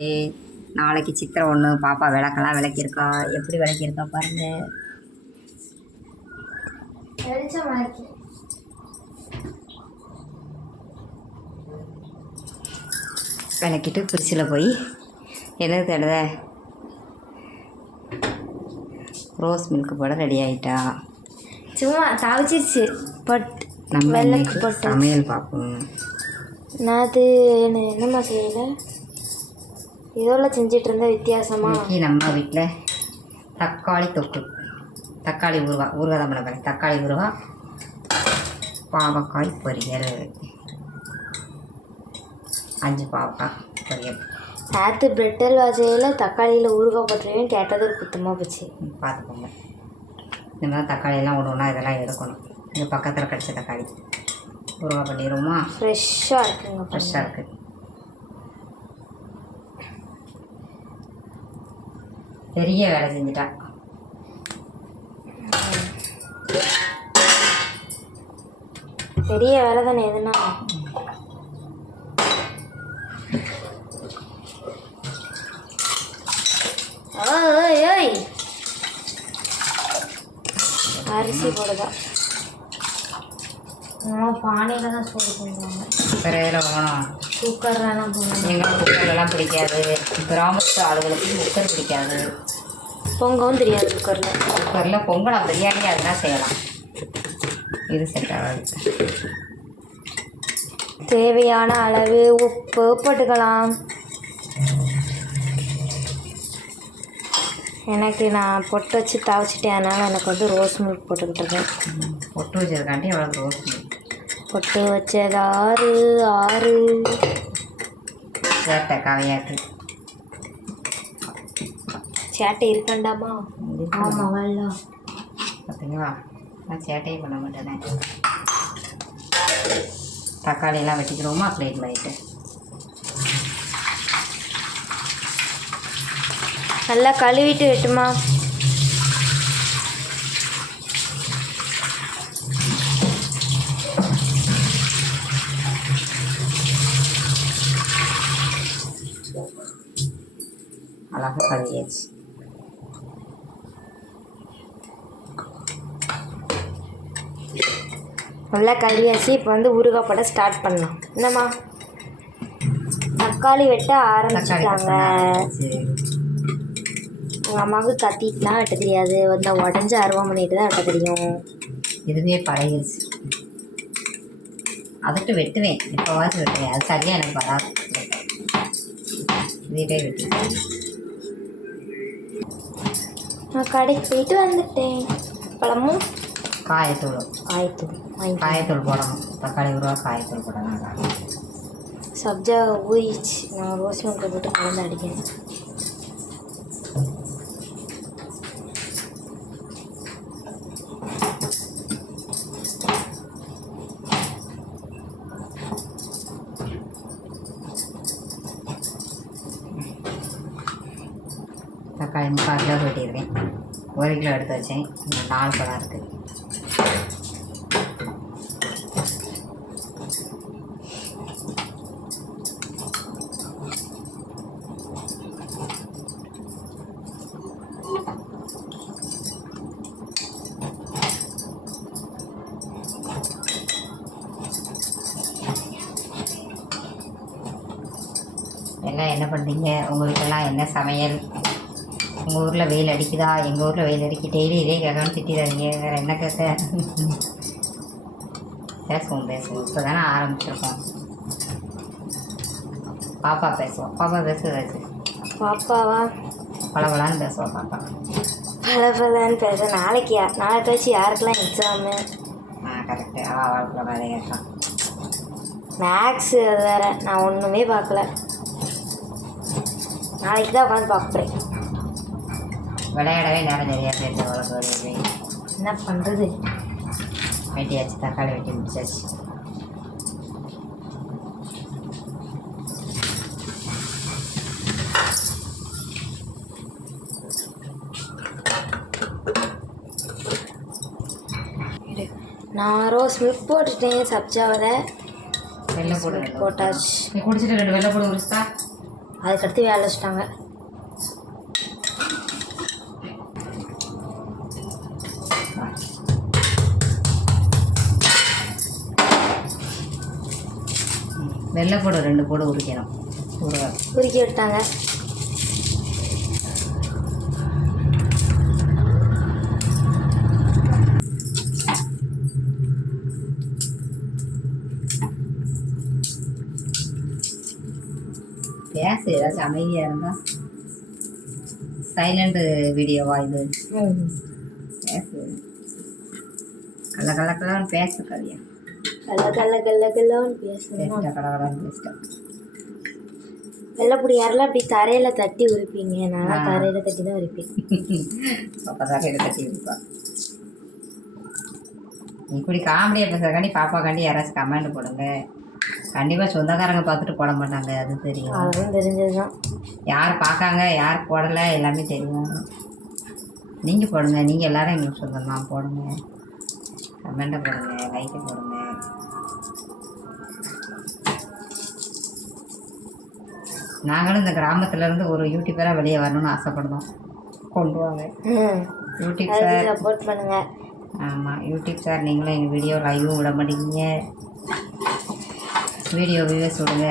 நாளைக்கு சித்திரை ஒன்று. பாப்பா விளக்கெல்லாம் விளக்கியிருக்கா. எப்படி விளக்கியிருக்கா பாருங்க. விளக்கிட்டு ஃப்ரிட்ஜில் போய் என்ன தேடுத ரோஸ் மில்க் போட ரெடி ஆகிட்டா. சும்மா தவிச்சிருச்சு. பட் நம்ம இன்னைக்கு சமையல் பார்ப்போம். நான் அது என்னம்மா செய்யலை, இதெல்லாம் செஞ்சிட்டு இருந்த வித்தியாசமாக. இன்னைக்கு நம்ம வீட்டில் தக்காளி தொக்கு, தக்காளி ஊறுகாய் தான் பண்ண போகிறேன். தக்காளி ஊறுகாய், பாவக்காய் பொரியல், 5 பாவக்காய் பொரியல். நேற்று பிரெட்டல் வாசையில் தக்காளியில் ஊறுகாய் போட்டுருவேன் கேட்டது ஒரு குத்தமாக போச்சு. பார்த்துக்கோங்க. இந்த மாதிரி தக்காளியெல்லாம் ஒன்று இதெல்லாம் எடுக்கணும். இந்த பக்கத்தில் கடிச்ச தக்காளி ஊறுகாய் பண்ணிடுவோமா? ஃப்ரெஷ்ஷாக இருக்குங்க. ஃப்ரெஷ்ஷாக இருக்குது. பெரிய வேலை செஞ்சுட்டா. பெரிய வேலை தானே எதுனா. ஓய் அரிசி போடுதா? பானையில் தான் சோறு போடுவாங்க. குக்கரில் போகணும். குக்கர்லாம் போகணும். எங்கள் குக்கர்லாம் பிடிக்காது. கிராமத்து ஆளுகளுக்கு குக்கர் பிடிக்காது. பொங்கவும் தெரியாது குக்கரில். குக்கரில் பொங்கலாம், பிரியாணி அதெல்லாம் செய்யலாம். இது செட் ஆகாது. தேவையான அளவு உப்பு போட்டுக்கலாம். எனக்கு நான் பொட்டு வச்சு தவச்சிட்டேன், அதனால் எனக்கு வந்து ரோஸ் மில்க் போட்டுக்கிட்டு இருக்கேன். பொட்டு வச்சதுக்காண்டி அவ்வளோ ரோஸ் மில்க். பொட்டு வச்சது 6 சேட்டை காவையாட்டு. சேட்டை இருக்காண்டாமா? ஆமாம் வரலாம். பார்த்தீங்களா, நான் சேட்டையே பண்ண மாட்டேனே. தக்காளியெல்லாம் வெட்டிக்கிறோமா பிளேட் பண்ணிட்டு. நல்லா கழுவிட்டு வெட்டுமா? அழகாக கழுவியாச்சு. நல்லா கழுவியாச்சு. இப்போ வந்து ஊறுகாய் போட ஸ்டார்ட் பண்ணலாம். என்னம்மா தக்காளி வெட்ட ஆரம்பிச்சிட்டாங்க. எங்கள் அம்மாவுக்கு கத்திட்டுலாம் வெட்ட தெரியாது, வந்து உடஞ்சி அருவம் பண்ணிட்டு தான் வெட்ட தெரியும். இதுவே பழகிடுச்சு. அதட்டு வெட்டுவேன், எப்போவாச்சும் வெட்டுவேன். அது சரியாக எனக்கு வராது. இதுவே வெட்டுவேன். நான் கடைக்கு போயிட்டு வந்துட்டேன். பழமும் காயத்தூள் போடணும். தக்காளி ஊறுகாய் காயத்தூள் போடணும். சப்ஜா ஊறிச்சு. நான் ரோஸ் மில்க் போட்டு கலந்து அடிக்கிறேன். தக்காளி 3/4 கிலோ வெட்டியிருக்கேன். 1 கிலோ எடுத்து வச்சேன். 4 பழம் இருக்குது. எல்லாம் என்ன பண்ணுறீங்க? உங்கள் வீட்டிலலாம் என்ன சமையல்? உங்கள் ஊரில் வெயில் அடிக்குதா? எங்கள் ஊரில் வெயில் அடிக்கி. டெய்லி இதே கேட்கணும்னு திட்டிடாதீங்க. வேறு என்ன கேட்க? பேசுவோம். இப்போ தானே ஆரம்பிச்சிருக்கோம். பாப்பா பேசுவோம். பாப்பா பேசுதாச்சு. பாப்பாவா? பலபலான்னு பேசுவோம். பாப்பா பலபலான்னு பேச. நாளைக்கு கழிச்சு யாருக்கெல்லாம் எக்ஸாமு? கரெக்டு. வாழ்க்கை வேலை கேட்கலாம். மேக்ஸு அது வேறு. நான் ஒன்றுமே பார்க்கல. நாளைக்கு தான் உட்காந்து பார்க்குறேன். விளையாடவே நேரம் தெரியாது. வளர்ந்து என்ன பண்ணுறது? வெட்டியாச்சு. தக்காளி வெட்டி முடிச்சாச்சு. நான் ரோஸ் மில்க் போட்டுட்டேன். சப்ஜாவில் வெள்ளை போட்டு போட்டாச்சு. நீ குடிச்சிட்டு 2 வெள்ளை போடு உரிச்சா அதுக்கடுத்து வேலை வச்சுட்டாங்க. வெள்ளைப்பூடு 2 போடு உரிக்கணும். உருக்கி விட்டாங்க. பேச ஏதாச்சும் அமைதியாக இருந்தால் சைலண்ட் வீடியோவா இது? பேசு கல்ல கல்ல கலன்னு பேசு கல்யா. கல்ல கல்ல கல்ல கல்லன்னு பேசுகிறேன். கலகலன்னு பேசிட்டேன். வெள்ளைப்பூடி யாரெல்லாம் அப்படி தரையில் தட்டி உரிப்பீங்க? நான் தரையில் தட்டி தான் உரிப்பேன். பாப்பா தரையில் தட்டி உரிப்பான். இப்படி காமெடியாக பேசுறக்காண்டி பாப்பாக்காண்டி யாராச்சும் கமெண்ட் போடுங்க. கண்டிப்பாக சொந்தக்காரங்க பார்த்துட்டு போட மாட்டாங்க, அது தெரியும். அதுவும் தெரிஞ்சது தான். யார் பார்க்காங்க யார் போடலை எல்லாமே தெரியும். நீங்கள் போடுங்க, நீங்கள் எல்லோரும் எங்களுக்கு சொந்தம் போடுங்க. கமெண்ட்டை போடுங்க, லைக்கை போடுங்க. நாங்களும் இந்த கிராமத்துலேருந்து ஒரு யூடியூபராக வெளியே வரணும்னு ஆசைப்படுறோம். கொண்டு வாங்க யூடியூப் சார், சப்போர்ட் பண்ணுங்கள். ஆமாம் யூடியூப் சார், நீங்களும் எங்கள் வீடியோ லைவும் விட மாட்டேங்கிங்க. வீடியோ வியூஸ் விடுங்க.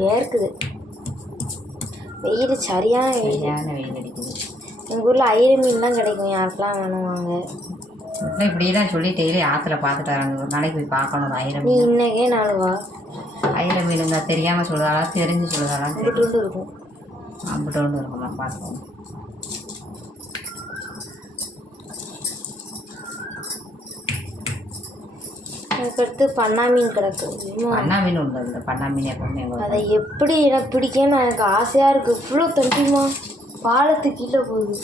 வேர்க்குது, வெயில் சரியான வெயில் அடிக்குது. எங்கள் ஊரில் ஐர மீன்லாம் கிடைக்கும், யாருக்கெல்லாம் வேணுவாங்க. இப்படி தான் சொல்லி டெய்லி ஆற்றுல பார்த்துட்டு வராங்க. ஒரு நாளைக்கு போய் பார்க்கணும் ஐர நீ மீன். இன்னைக்கே நாளுவா ஐர மீனுங்க தெரியாமல் சொல்லுதாளா தெரிஞ்சு சொல்லுதாளா? அம்பிட்டு இருக்கும். அம்பிட்டு இருக்குமா பார்க்கணும். அதுக்கடுத்து பண்ணா மீன் கிடக்கு. பண்ணா மீன் உண்டு. இந்த பண்ணா மீன் எப்பவுமே அதை எப்படி எனக்கு பிடிக்கும்னு எனக்கு ஆசையாக இருக்குது. இவ்வளோ தம்பிமா பாலத்து கீழே போகுது.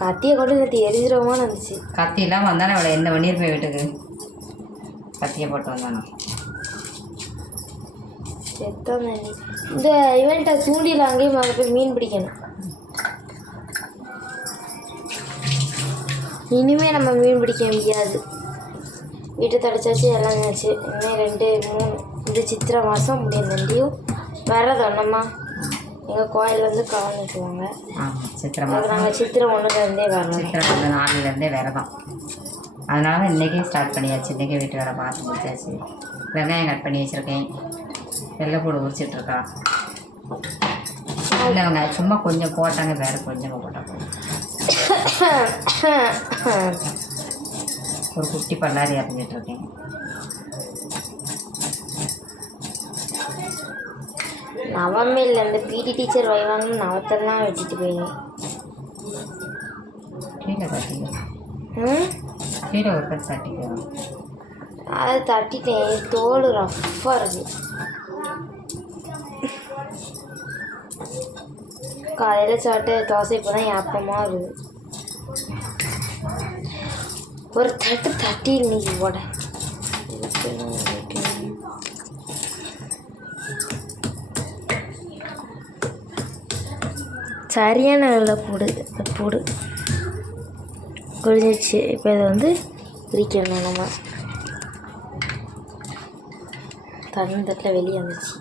கத்தியை கொண்டு நேற்று எரிஞ்சிரமான்னு இருந்துச்சு. கத்தி இல்லாமல் வந்தானே அவளை என்ன பண்ணியிருப்பேன் வீட்டுக்கு. கத்தியை போட்டு வந்தானோ செத்தான் தண்ணி. இந்த இவன்ட்ட தூண்டியில் அங்கேயும் அங்கே போய் மீன் பிடிக்கணும். இனிமேல் நம்ம மீன் பிடிக்க முடியாது. வீட்டை தடைச்சாச்சு, எல்லாம் ஆச்சு. இன்னும் 2 3 இந்த சித்திரை மாதம் முடியும். நண்டியும் விரதம் நம்ம எங்கள் கோயில் வந்து கலந்துக்குவாங்க. சித்திரை மாதம் நாங்கள் சித்திரை 1லேருந்தே வரணும். சித்திரை 4லேருந்தே விரதம். அதனால தான் இன்றைக்கே ஸ்டார்ட் பண்ணியாச்சு. இன்றைக்கே வீட்டு வேலை பார்த்து முடிச்சாச்சு. வெங்காயம் கட் பண்ணி வச்சுருக்கேன். வெள்ளைப்பூடு உரிச்சிட்ருக்கா. இல்லை வெங்காயம் சும்மா கொஞ்சம் போட்டாங்க, வேறு கொஞ்சமாக போட்டால் போதும். ஒரு குட்டி பல்லாரி அறிஞ்சிட்ருக்கேன். நவம்பரில் இந்த பிடி டீச்சர் வைவாங்கன்னு நவத்தெல்லாம் வெட்டிட்டு போயிடுவேன். கீழே தட்டிக்க. கீழே ஒரு கட் தட்டிக்கிறோம். அதை தட்டிட்டேன். தோல் ரஃப்பாக இருக்குது. காலையில் சாப்பிட்டு தோசை இப்போ தான் ஏப்பமாக இருக்குது. ஒரு தட்டு தட்டி இன்னைக்கு போட சரியான வெள்ளைப்பூடு. பூடு குளிஞ்சிச்சு. இப்போ இதை வந்து பிரிக்கணும். நம்ம தட்டில் வெளியே வந்துச்சு.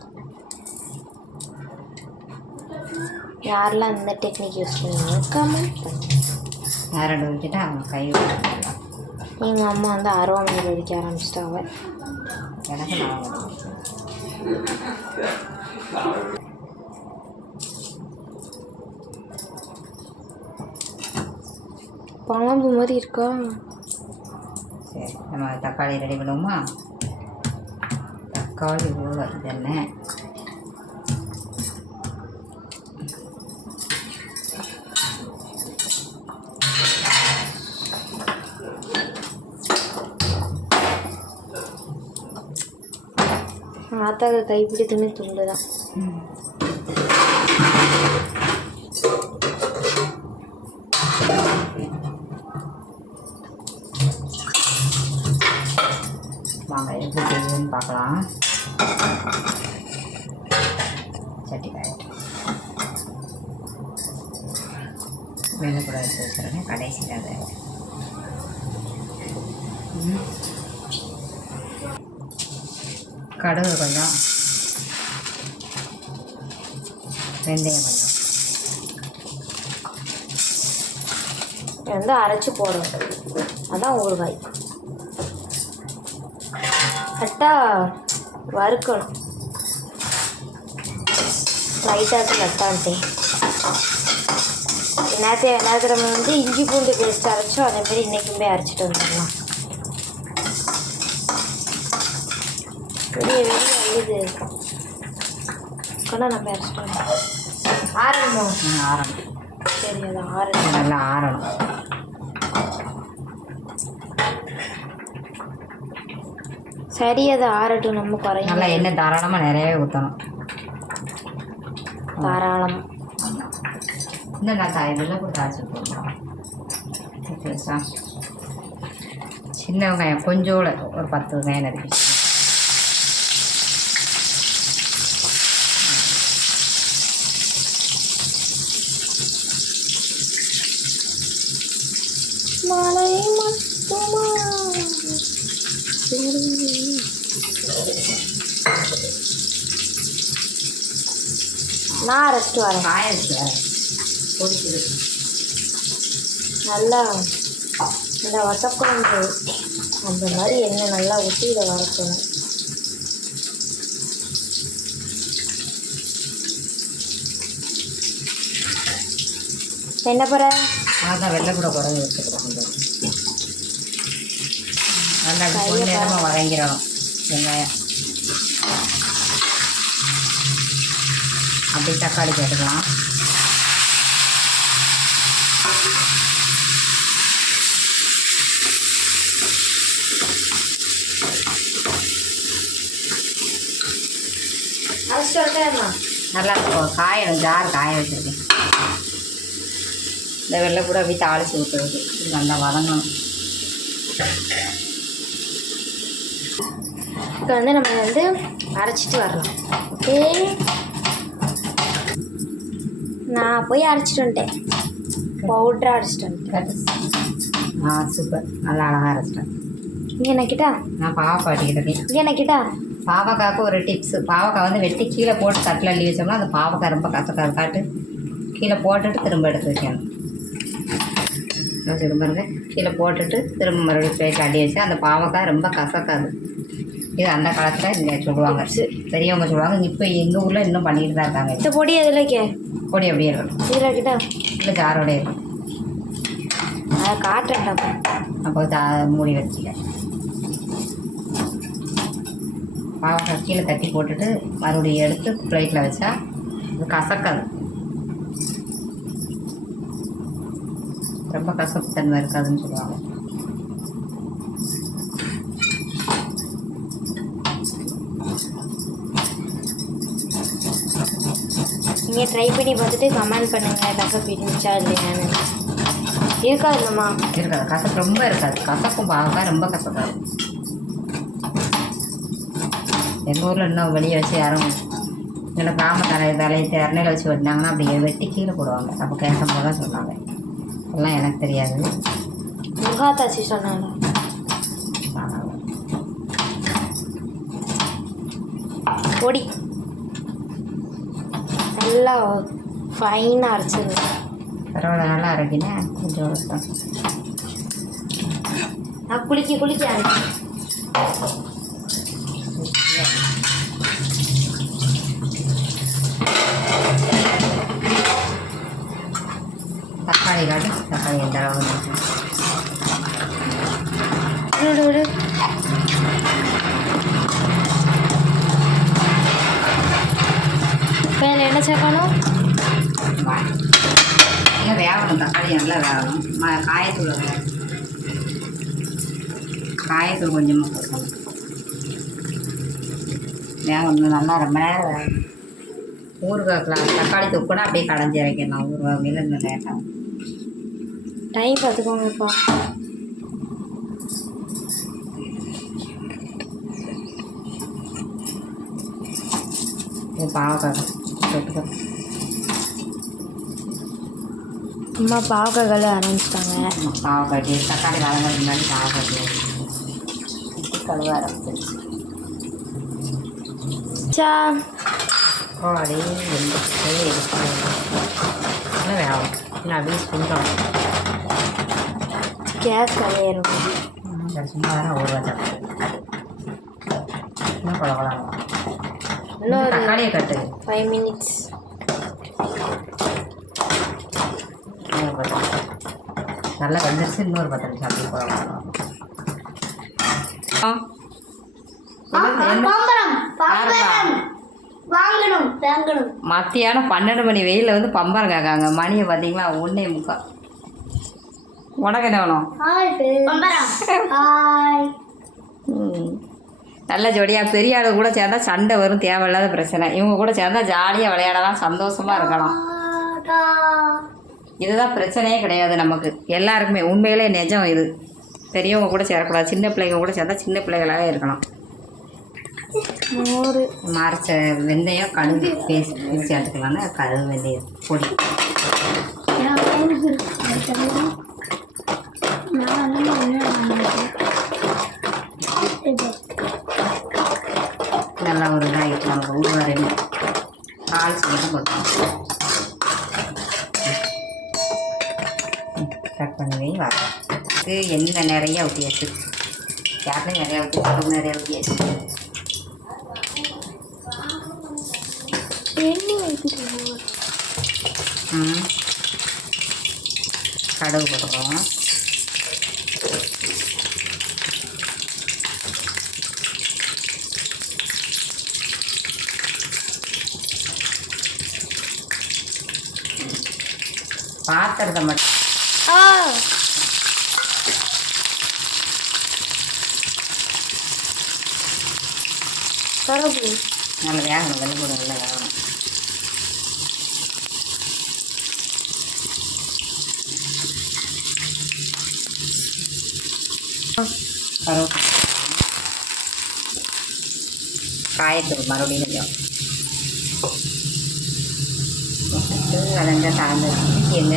யாரெல்லாம் இந்த டெக்னிக் யூஸ் பண்ணுவாங்க கமெண்ட் பண்ணி. யாரோட வச்சுட்டா அவங்க கை எங்கள் அம்மா வந்து அருவாமனை வெடிக்க ஆரம்பிச்சிட்டாங்க. எனக்கு பாம்பு மாதிரி இருக்கா? சரி, நம்ம தக்காளி ரெடி பண்ணுவோமா? தக்காளி ஊற இதென்ன ஆத்தாக்கு கைப்பிடி துணி துண்டு தான். வாங்க எப்படி செய்யுதுன்னு பார்க்கலாம். சட்டி காயிட்டு வெள்ளை கூட எடுத்து வச்சுருங்க. கடைசியில் அதை கடுகு கொஞ்சம் வெந்தயம் கொஞ்சம் இதை வந்து அரைச்சி போடணும். அதான் ஊறுகாய். கரெக்டாக வறுக்கணும். லைட்டாக கட்டான்ட்டேன். நேரத்தில் நம்ம வந்து இஞ்சி பூண்டு பேஸ்ட் அரைச்சோம், அதேமாரி இன்றைக்கும் போய் அரைச்சிட்டு வந்துடலாம். வெளியே அழுது கொண்டா நம்ம அரைச்சிட்டு வந்தோம். ஆறணுமா? ஆறணும். சரி, அது ஆறணும். நல்லா ஆறணும். சரி, அது ஆறட்டும். நம்ம குறையும். நல்லா எண்ணெய் தாராளமாக நிறையவே ஊற்றணும். தாராளம். இன்னும் நான் இதெல்லாம் கூட தாளிச்சு போடுறேன். சின்ன வெங்காயம் கொஞ்சோட ஒரு 10 வெங்காயம் நறுக்கி. மலை மட்டுமா நான் அரைச்சிட்டு வரேன். காய வச்சு வரேன். பொடிக்குது நல்லா இந்த வத்தக்குழம்பு அந்த மாதிரி எண்ணெய் நல்லா ஊற்றி இதை வறுக்கணும். என்ன போகிற? அதான் வெள்ளை கூட குறைஞ்சி வச்சுக்கிறோம். நல்லா கொஞ்சம் நேரமாக வதங்கிடணும் வெங்காயம். அப்படியே தக்காளி சேர்த்துக்கலாம். நல்லா காயணும். ஜார் காய வச்சுருக்கேன். இந்த வெள்ளை கூட அப்படியே தாளித்து ஊற்றுறது. நல்லா வதங்கணும். இப்போ வந்து நம்ம வந்து அரைச்சிட்டு வரலாம். ஓகே, நான் போய் அரைச்சிட்டு வந்துட்டேன். பவுட்ராக அரைச்சிட்டு வந்துட்டேன். சூப்பர். நல்லா அழகாக அரைச்சிட்டேன். இங்கே எனக்கிட்டா நான் பாவக்காய் வெட்டிக்கிட்டு இருக்கேன். இங்கே எனக்கிட்டா பாவக்காய்க்கு ஒரு டிப்ஸு. பாவக்காய் வந்து வெட்டி கீழே போட்டு தட்டில் அள்ளி வச்சோம்னா அந்த பாவக்காய் ரொம்ப கசக்காது. காட்டு கீழே போட்டுட்டு திரும்ப எடுத்து வைக்கணும். திரும்ப கீழே போட்டுட்டு திரும்ப மறுபடியும் பிளேட்டில் அள்ளி வச்சா அந்த பாவக்காய் ரொம்ப கசக்காது. இது அந்த காலத்தில் இங்கே சொல்லுவாங்க, பெரியவங்க சொல்லுவாங்க. இப்போ எங்கள் ஊரில் இன்னும் பண்ணிக்கிட்டு தான் இருக்காங்க. இந்த பொடி அதில் பொடி அப்படியே இருக்கும். இதில் கிட்டா இல்லை ஜாரோட இருக்கும். அதை காட்டுறேன்டா. அப்போ மூடி வச்சுட்டேன். பாவக்காய் கீழே தட்டி போட்டுட்டு மறுபடியும் எடுத்து பிளேட்டில் வச்சா அது கசக்காது. ரொம்ப கசப்பு தன்மை இருக்காதுன்னு சொல்லுவாங்க. நீங்கள் ட்ரை பண்ணி பார்த்துட்டு கமெண்ட் பண்ணுங்கள் கசப்பு இருந்துச்சா இல்லையான்னு. இருக்காது இல்லைம்மா? இருக்காது. கசப்பு ரொம்ப இருக்காது. கசப்பும் பாவக்காய் ரொம்ப கசக்காது. எங்கள் ஊரில் இன்னும் வெளியே வச்சு யாரும் இல்லை கிராம தலையை எண்ணெயில் வச்சு வெட்டினாங்கன்னா அப்படியே வெட்டி கீழே போடுவாங்க. அப்போ கேட்கும் போது தான் சொன்னாங்க. எல்லாம் எனக்கு தெரியாது. முகாத்தாச்சி சொன்னாங்க. பொடி நல்லா ஃபைனாக அரைச்சிருங்க. பரவாயில்ல, நல்லா அரைக்கினேன். கொஞ்சம் நான் குளிக்க தக்காளி காட்டு. தக்காளி எந்த அளவு விடு. வேலை என்ன சேர்க்கணும்? நல்லா வேகணும். தக்காளி நல்லா வேகணும். காயத்தூள் காயத்தூள் கொஞ்சமாக போடணும். வேகணும் நல்லா ரொம்ப நேரம் வேகணும். ஊறுகாய்க்கலாம் தக்காளி தொக்குனா அப்படியே கடைஞ்சி இறக்கிடலாம். ஊறுகாய் மேலே இன்னும் லேட்டாகும். டைம் பார்த்துக்கோங்கப்பா. பாவக்காய் தொட்டுக்க. அம்மா பாவக்காய்கள் ஆரம்பிச்சிட்டாங்க. பாவக்காய் தக்காளி வளர்ந்து முன்னாடி பாவக்காய் கழுவ ஆரம்பிச்சிருச்சு. தக்காளி வெந்துக்கிட்டே இருக்கு. நல்லா வேகும். இல்லை அப்படியே சுண்டோம். கேஸ் கரையிடும். சும்மா தானே ஊற வச்சேன். இன்னும் குழக்கலாம். இன்னும் தக்காளியை கட்டு. 5 minutes. நல்லா வெந்துருச்சு. இன்னொரு 10 நிமிஷம் அப்படியே குழக்கலாம். மத்தியானம் 12 மணி வெயிலில் வந்து பம்பரம் கேட்காங்க. மணியை பார்த்தீங்களா 1:45. உனக்கு என்ன வேணும்? நல்ல ஜோடியாக பெரிய ஆளு கூட சேர்ந்தா சண்டை வரும், தேவையில்லாத பிரச்சனை. இவங்க கூட சேர்ந்தா ஜாலியாக விளையாடலாம், சந்தோஷமாக இருக்கலாம். இதுதான் பிரச்சனையே கிடையாது நமக்கு எல்லாருக்குமே. உண்மையிலே நிஜம் இது. பெரியவங்க கூட சேரக்கூடாது, சின்ன பிள்ளைங்க கூட சேர்ந்தா சின்ன பிள்ளைகளாகவே இருக்கலாம். மறைச்ச வெந்தயம் கடுகு பிரித்து சேர்த்துக்கலாம்னா கடுகு வெந்தயம் பொடி. நல்லா ஒரு இதாகிட்டு நமக்கு உருவாரெண்டு கால் சொல்லிட்டு கொடுக்கலாம். கட் பண்ணி வர எண்ணெய் நிறையா ஊற்றியாச்சு. கேப்லையும் நிறையா ஊற்றி கடுகு நிறையா ஊற்றியாச்சு. கடுகு போட்டுக்கலாம். பாத்திரத்தை மட்டும் நல்லா வேகணும். வெள்ளை நல்லா வேகணும். காயத்தூள் மறுபடியும் கொஞ்சம் வளர்ந்த தாழ்ந்து எங்க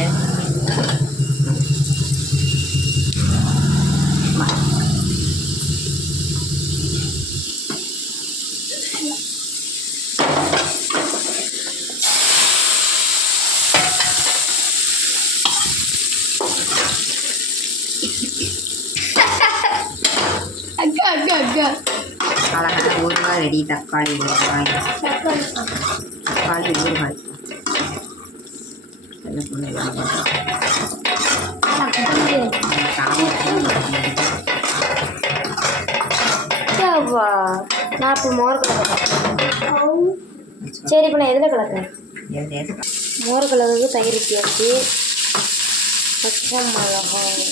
அழகான ஊறுகாய் ரெடி. தக்காளி ஊறுகாய். தக்காளி ஊறுகாய் நான் இப்போ மோர் கலக்கிறேன். சரி, இப்போ நான் எதில் கலக்கிறேன்? மோர் கலருக்கு தயிர் ஊற்றியாச்சு. பச்சை மிளகாய்,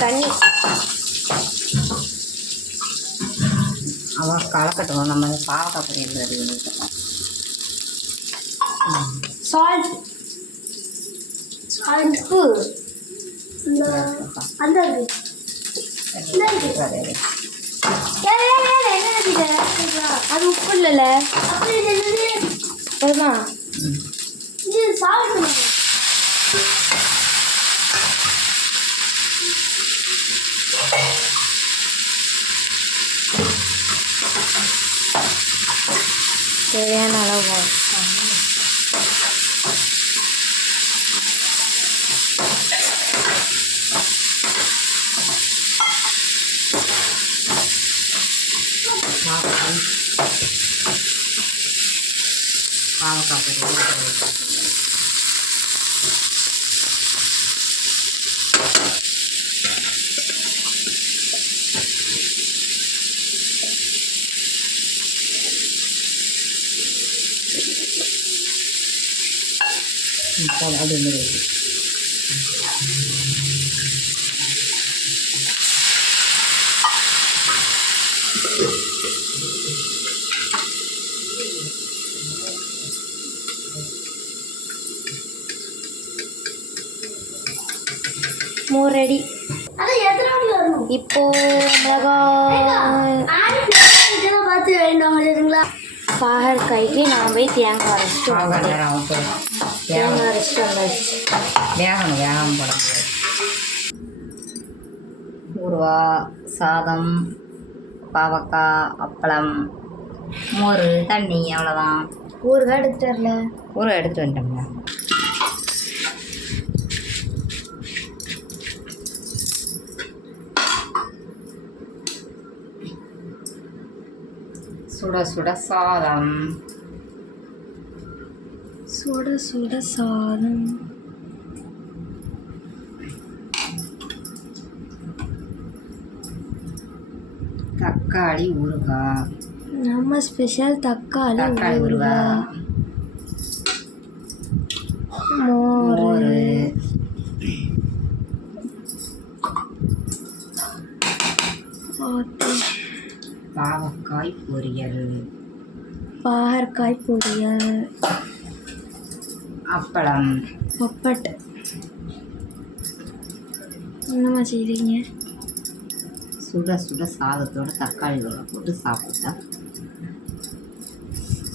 தண்ணி. அவன் கலக்கட்டும். நம்ம பாவக்காய் பொரியல் ரெடி பண்ணிக்கலாம். சால்ட் உப்பு அந்த அது உப்பு இல்லைல்ல போதுமா? தேவையான அளவு பாவக்காய் பொரியல். அது ஒன்று மோர் ரெடி. இப்போ பாகற்காய்க்கு நான் போய் தேங்காய் அரைச்சிட்டு வந்தாச்சு. வேகணும் போட. ஊறுகாய், சாதம், பாவக்காய், அப்பளம், மோர் தண்ணி அவ்வளோதான். ஊறுகாய் எடுத்துட்டு வரல. ஊறுகாய் எடுத்துகிட்டு வந்துட்டோம்ல. சுட சுட சாதம். சுட சுட சாதம். தக்காளி ஊறுகாய். நம்ம ஸ்பெஷல் தக்காளி தக்காளி ஊறுகாய். மோர். பாவக்காய் பொரியல். பாகற்காய் பொரியல். அப்பளம். பப்பட். என்னம்மா செய்றீங்க? சுட சுட சாதத்தோட தக்காளி ஊறுகாய் போட்டு சாப்பிட்டா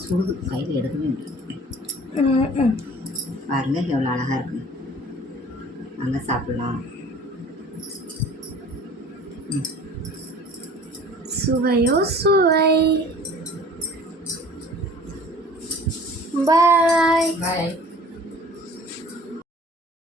சுடு கையில் எடுக்கவே முடியும். பாருங்க எவ்வளோ அழகாக இருக்குங்க. அங்கே சாப்பிடலாம். சுவையோ சுவை. பாய். பாய்.